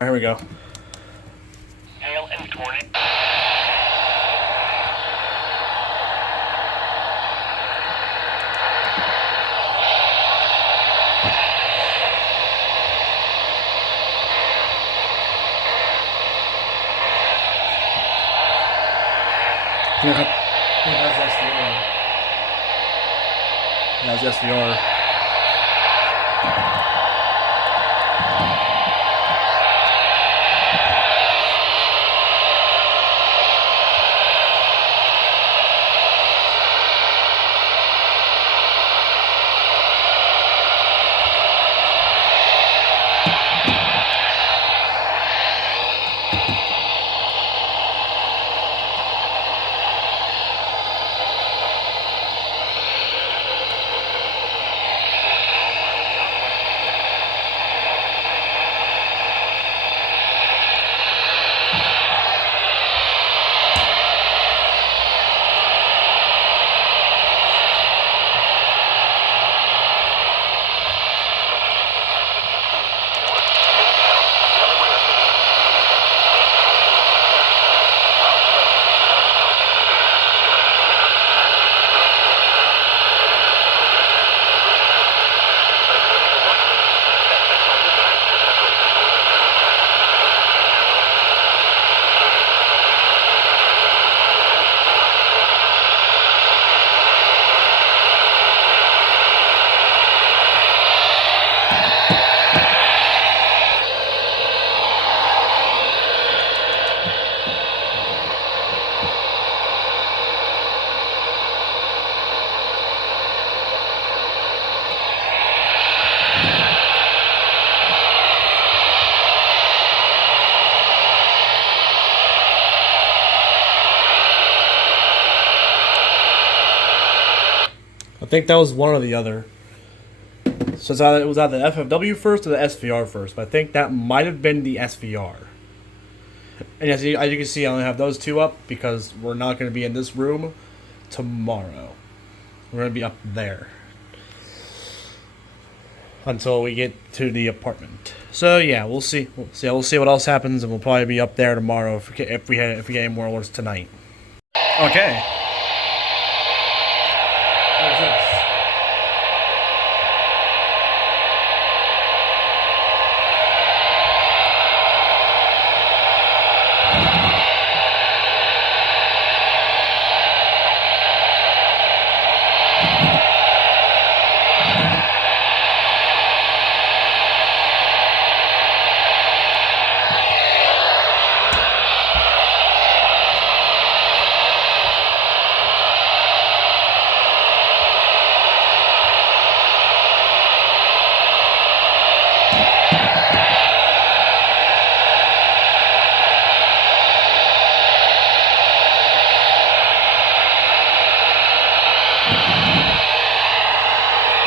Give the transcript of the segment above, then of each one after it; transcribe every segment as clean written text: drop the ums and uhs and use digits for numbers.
Here we go. Hail and tornado. That's SVR. That's SVR. I think that was one or the other. So it was either the FFW first or the SVR first, but I think that might have been the SVR. And as you can see, I only have those two up because we're not going to be in this room tomorrow. We're going to be up there until we get to the apartment. So yeah, we'll see. We'll see what else happens, and we'll probably be up there tomorrow if we get any more alerts tonight. Okay. What is this?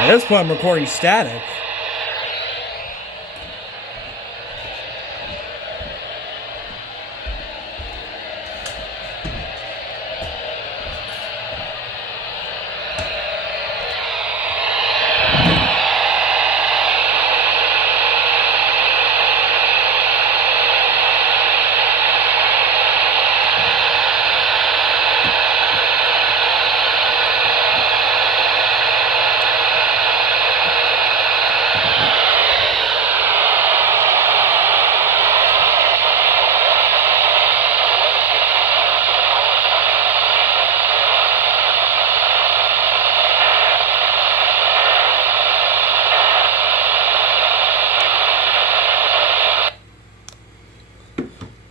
At this point, I'm recording static.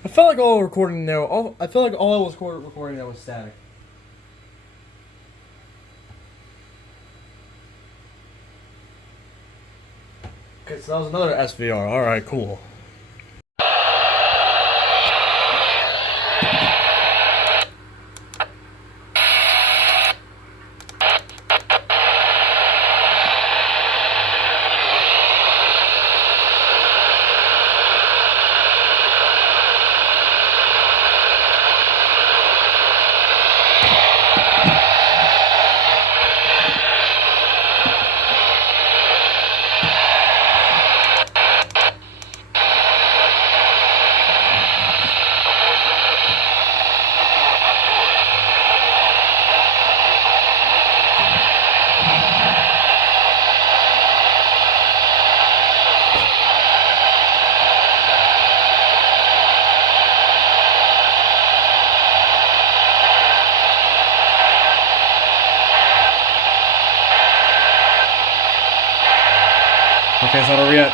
I felt like all recording there. I felt like all I was recording there was static. Okay, so that was another SVR. All right, cool. Okay, it's not over yet.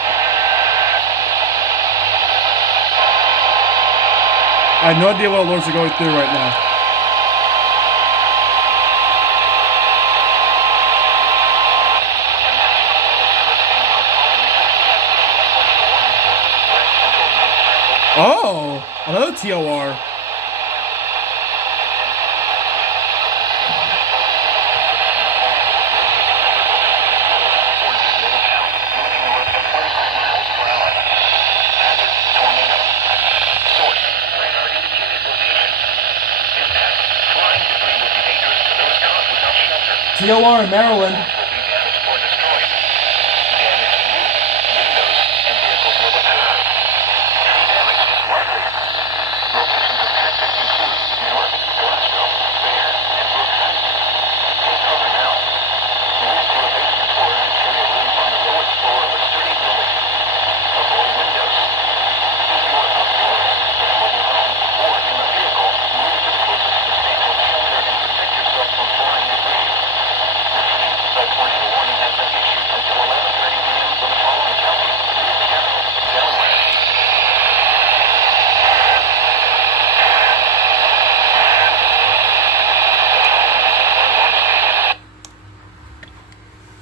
I have no idea what alerts are going through right now. Oh, another TOR. TOR in Maryland.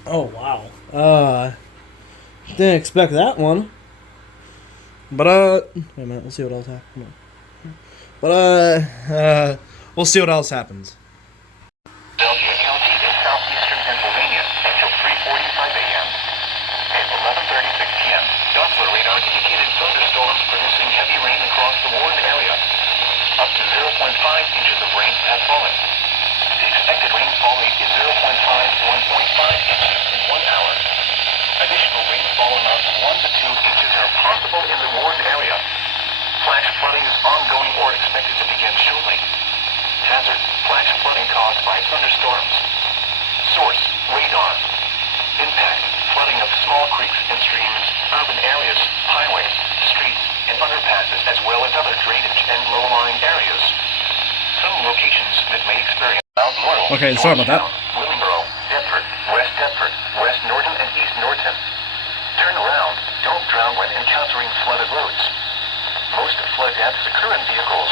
Oh wow. Didn't expect that one. But wait a minute, we'll see what else happens. But we'll see what else happens. Philadelphia County in southeastern Pennsylvania until 3:45 a.m. At 11:36 p.m., Doppler radar indicated thunderstorms producing heavy rain across the warned area. Up to 0.5 inches of rain have fallen. The expected rainfall rate is 0.5 to 1.5 inches in 1 hour. Additional rainfall amounts of 1 to 2 inches are possible in the warned area. Flash flooding is ongoing or expected to begin shortly. Hazard: flash flooding caused by thunderstorms. Source: radar. Impact: flooding of small creeks and streams, urban areas, highways, streets, and underpasses, as well as other drainage and low-lying areas. Some locations that may experience Mount Laurel, Okay, sorry about that. Willingboro, Deptford, West Norton, and East Norton. Turn around. Don't drown when encountering flooded roads. Most flood deaths occur in vehicles.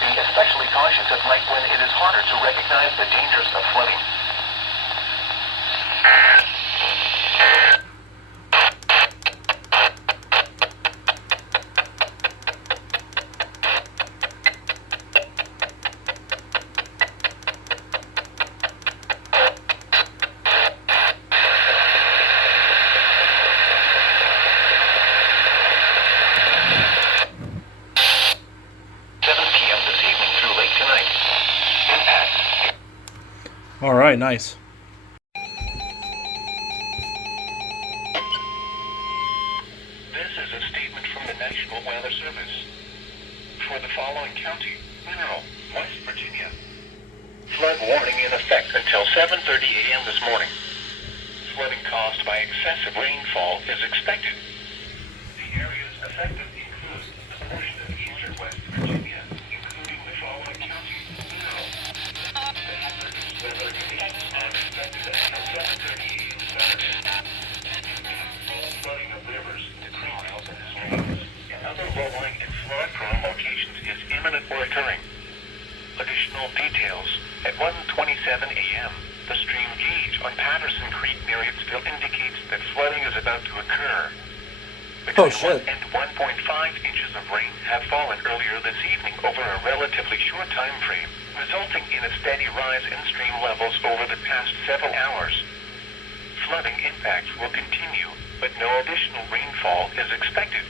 Be especially cautious at night when it is harder to recognize the dangers of flooding. All right, nice. This is a statement from the National Weather Service. For the following county, Mineral, West Virginia. Flood warning in effect until 7:30 a.m. this morning. Flooding caused by excessive rainfall is expected. The areas affected include a portion of eastern West Virginia, including the following counties, Mineral. The hazardous weather conditions are expected until 7:30 a.m. Saturday. Flooding of rivers, canals, and streams, and other low-lying and flood-prone locations is imminent or occurring. Additional details. At 1:27 a.m., the stream gauge on Patterson Creek near Itsville indicates that flooding is about to occur. Between 1 and 1.5 inches of rain have fallen earlier this evening over a relatively short time frame, resulting in a steady rise in stream levels over the past several hours. Flooding impacts will continue, but no additional rainfall is expected.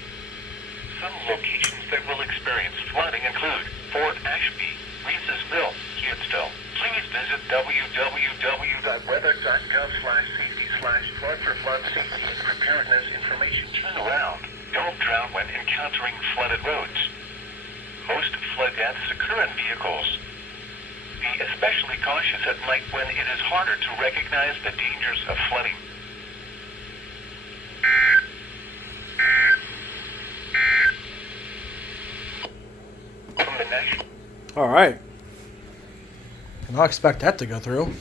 Some locations that will experience flooding include Fort Ashby, Reesesville, Itsville. Please visit www.weather.gov/safety/flood for flood safety and preparedness information. Turn around. Don't drown when encountering flooded roads. Most flood deaths occur in vehicles. Be especially cautious at night when it is harder to recognize the dangers of flooding. From the National. All right. Did not expect that to go through.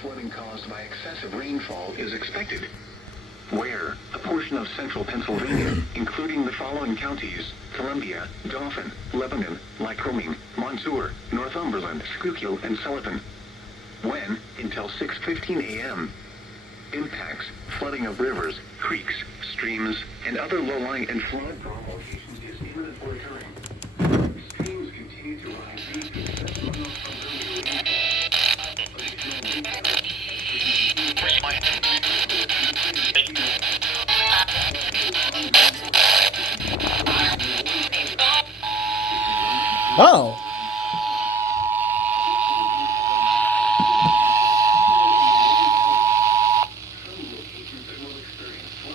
flooding caused by excessive rainfall is expected. Where a portion of central Pennsylvania, including the following counties: Columbia, Dauphin, Lebanon, Lycoming, Montour, Northumberland, Schuylkill, and Sullivan. When, until 6:15 a.m. Impacts: flooding of rivers, creeks, streams, and other low-lying and flood-prone locations is imminent or occurring. Streams continue to rise due to excessive runoff from earlier Oh.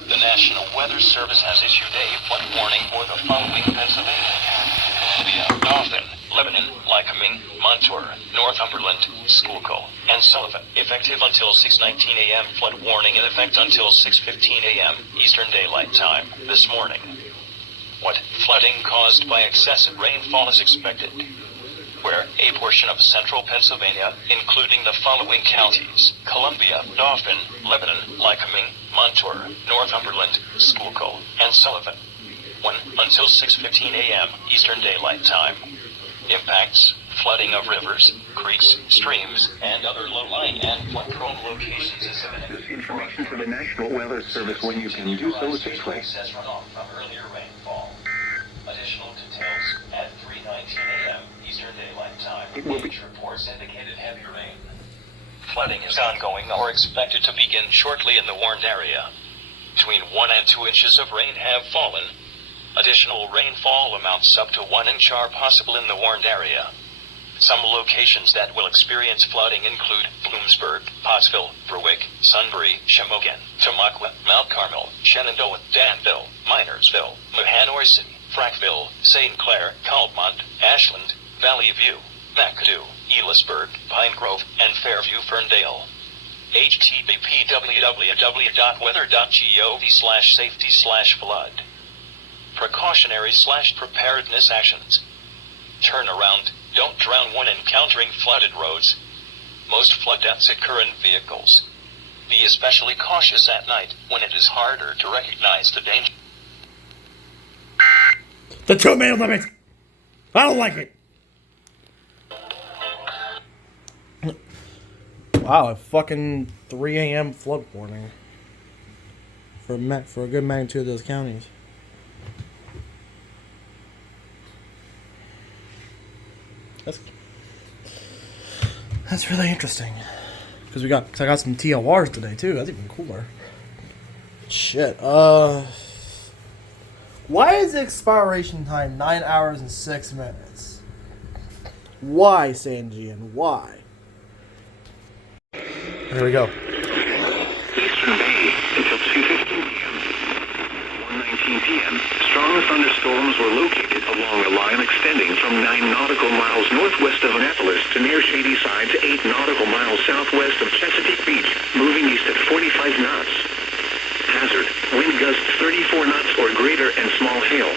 The National Weather Service has issued a flood warning for the following Pennsylvania counties: Dauphin, Lebanon, Lycoming, Montour, Northumberland, Schuylkill, and Sullivan. Effective until 6:19 a.m. Flood warning in effect until 6:15 a.m. Eastern Daylight Time this morning. What flooding caused by excessive rainfall is expected? Where a portion of central Pennsylvania, including the following counties: Columbia, Dauphin, Lebanon, Lycoming, Montour, Northumberland, Schuylkill, and Sullivan. When until 6:15 a.m. Eastern Daylight Time. Impacts: flooding of rivers, creeks, streams, and other low-lying and flood-prone locations is imminent. This information to the National Weather Service when you can do so safely. Excess runoff from earlier rainfall. Additional details at 3:19 a.m. Eastern Daylight Time. Page reports indicated heavy rain. Flooding is ongoing or expected to begin shortly in the warned area. Between 1 and 2 inches of rain have fallen. Additional rainfall amounts up to 1 inch are possible in the warned area. Some locations that will experience flooding include Bloomsburg, Pottsville, Berwick, Sunbury, Shamokin, Tamaqua, Mount Carmel, Shenandoah, Danville, Minersville, Mahanoy City, Frackville, St. Clair, Calmont, Ashland, Valley View, McAdoo, Elisburg, Pine Grove, and Fairview Ferndale. http www.weather.gov/safety/flood. Precautionary/preparedness actions. Turn around, don't drown when encountering flooded roads. Most flood deaths occur in vehicles. Be especially cautious at night when it is harder to recognize the danger. The 2-minute limit. I don't like it. Wow, a fucking 3 a.m. flood warning for a good magnitude of those counties. That's really interesting. Cause I got some TLRs today too. That's even cooler. Shit. Why is the expiration time 9 hours and 6 minutes? Why, Sanjian? Why? Here we go. Eastern Bay until 2:15 p.m. 1:19 p.m. Strong thunderstorms were located along a line extending from 9 nautical miles northwest of Annapolis to near Shady Side to 8 nautical miles southwest of Chesapeake Beach, moving east at 45 knots. Hazard: wind gusts 34 knots or greater and small hail.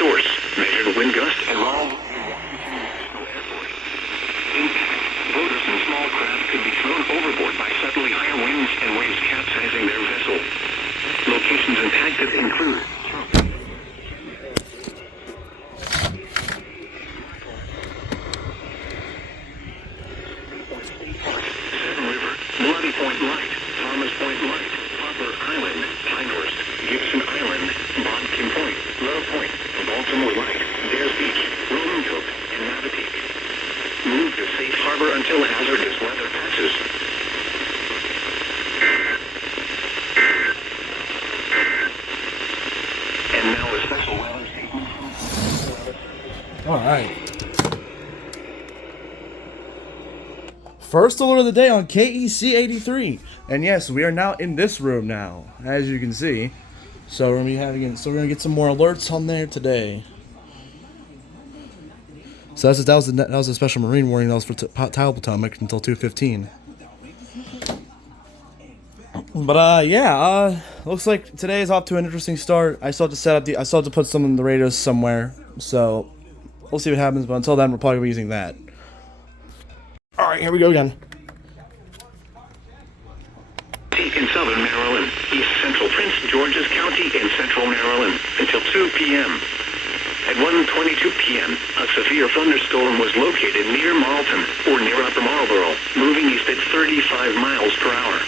Source: measured wind gust and long. Impact: boaters and small craft could be thrown overboard by suddenly higher winds and waves capsizing their vessel. Locations impacted include Seven River, Bloody Point Light, Thomas Point Light, Poplar Island, Pinehurst, Gibson Island, Bodkin Point, Love Point, Baltimore Light, Dares Beach, Roanoke, and Navatique. Move to safe harbor until hazardous weather passes. And now a special weather statement. Alright. First alert of the day on KEC 83. And yes, we are now in this room now, as you can see. So we're gonna get some more alerts on there today. So that was a special marine warning that was for Tile Potomac until 2:15. But looks like today is off to an interesting start. I still have to put some in the radios somewhere. So we'll see what happens. But until then, we're probably gonna be using that. All right, here we go again. southern Maryland, east central Prince George's County in central Maryland, until 2 p.m. At 1:22 p.m., a severe thunderstorm was located near Marlton, or near Upper Marlboro, moving east at 35 miles per hour.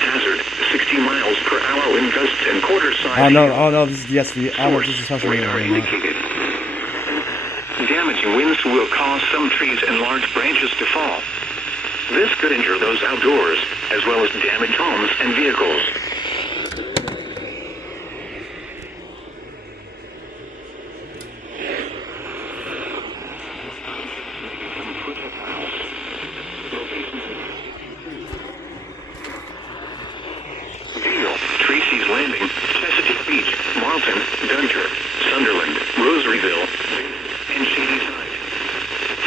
Hazard, 60 miles per hour wind gusts and quarter-size. Oh no, this is the SV. I don't know if this is Source, special radar indicated. Damaging winds will cause some trees and large branches to fall. This could injure those outdoors, as well as damage homes and vehicles. Deal, Tracy's Landing, Chesapeake Beach, Marlton, Dunter, Sunderland, Rosaryville, and Shadyside.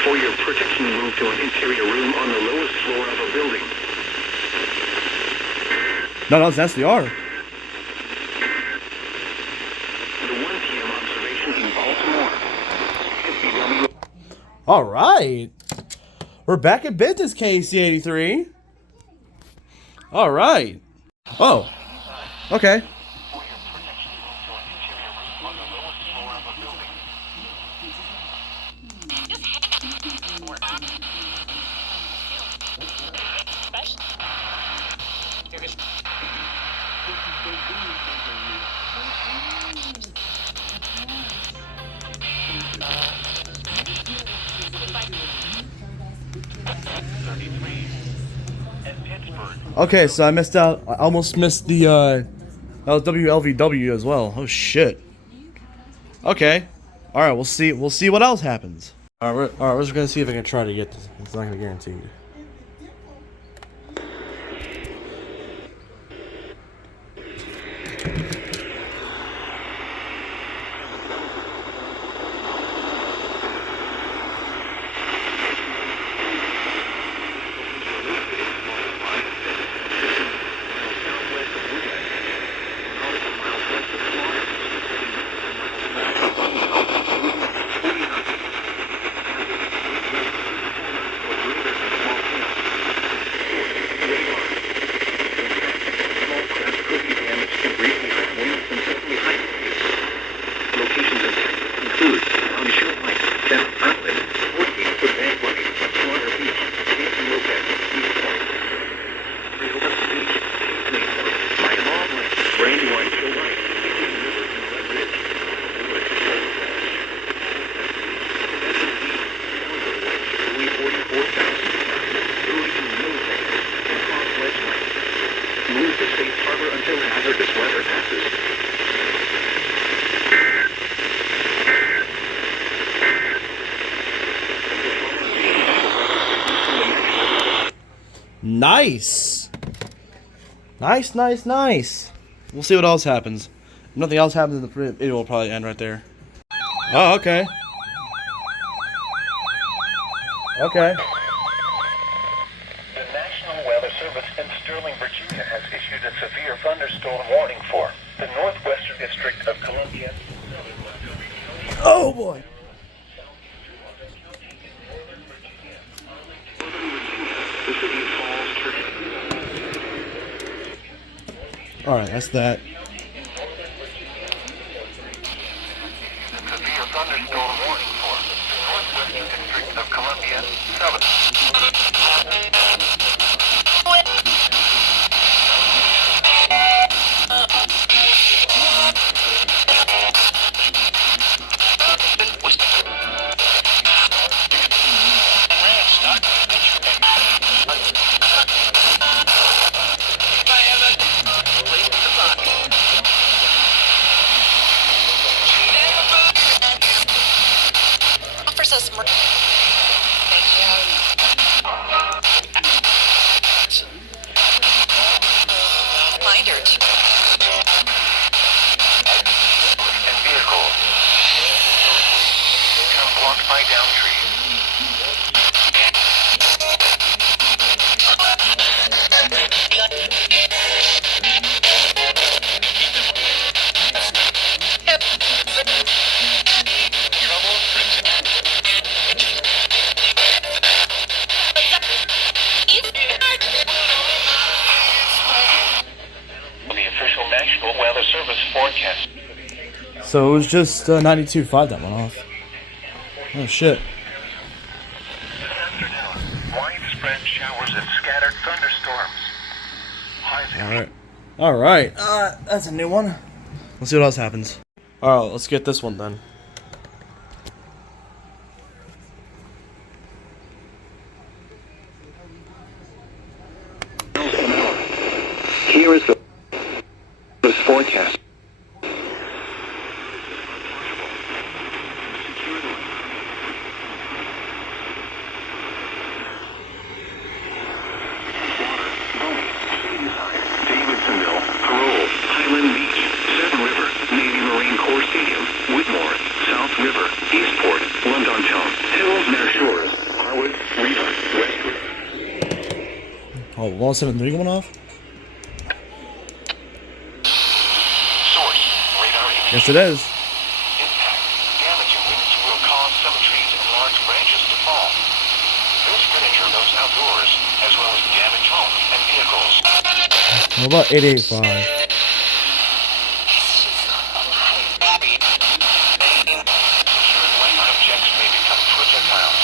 For your protection, move to an interior room on the lowest floor of a building. No, it's SVR. The 1 p.m. observation in Baltimore. SVW. All right, we're back in business, KC83. All right. Oh, okay. Okay, so I missed out. I almost missed the that was WLVW as well. Oh shit. Okay. All right, we'll see. We'll see what else happens. All right, we're just gonna see if I can try to get this. It's not gonna be guaranteed. Move to safe harbor until hazardous weather passes. Nice. Nice. We'll see what else happens. If nothing else happens, the video will probably end right there. Oh, okay. Okay. The National Weather Service in Sterling, Virginia has issued a severe thunderstorm warning for the northwestern district of Columbia. Oh boy. The city of Falls Church. All right, that's that. Severe thunderstorm warning for the northwestern district of Columbia, Southern. Offers us more. Reminders. And vehicles. Become blocked by down trees. service forecast. So it was just 92.5 that went off. Oh shit. Widespread showers and scattered thunderstorms. Alright. That's a new one. Let's see what else happens. Alright, let's get this one then. Here is the forecast. Davidsonville, Parole, Highland Beach, Seven River, Navy Marine Corps Stadium, Whitmore, South River, Eastport, London Town, Hills Near Shores, Harwood, Riva, Westwood. Oh, 173 going off? Source, radar indicates Yes, it is. impact. Damaging winds will cause some trees and large branches to fall. This could injure those outdoors, as well as damage homes and vehicles. How about 885? Secured light objects may become projectiles.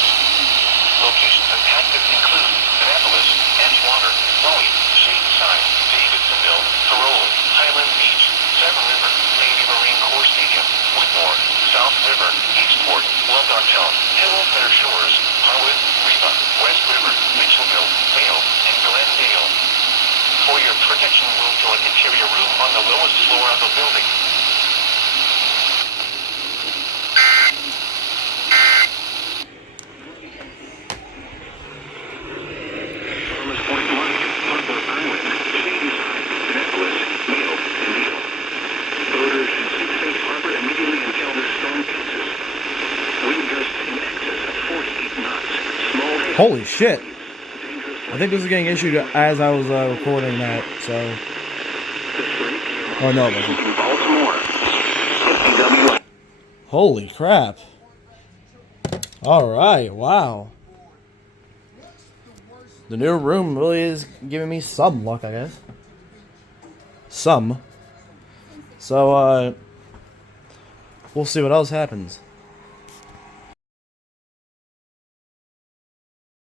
Locations impacted include Annapolis, Edgewater, Bowie, Shadyside, Davidsonville, Parole, Highland Beach, Seven River, Navy Marine Corps Stadium, Whitmore, South River, Eastport, London Town, Hills Near Shores, Harwood, Riva, West River, Mitchellville, Vale, and Glendale. For your protection, move to an interior room on the lowest floor of the building. Farmers Point Lake, Harper Island, Shadyside, Annapolis, Neal, and Neal. Voters should seek safe harbor immediately until their storm passes. Wind gusts in excess of 48 knots. Small hail. Holy shit. Dangerous I think this is getting issued as I was recording that, so. Oh, no, it wasn't. in Baltimore. 50 WA. Holy crap. Alright, wow. The new room really is giving me some luck, I guess. Some. So, we'll see what else happens.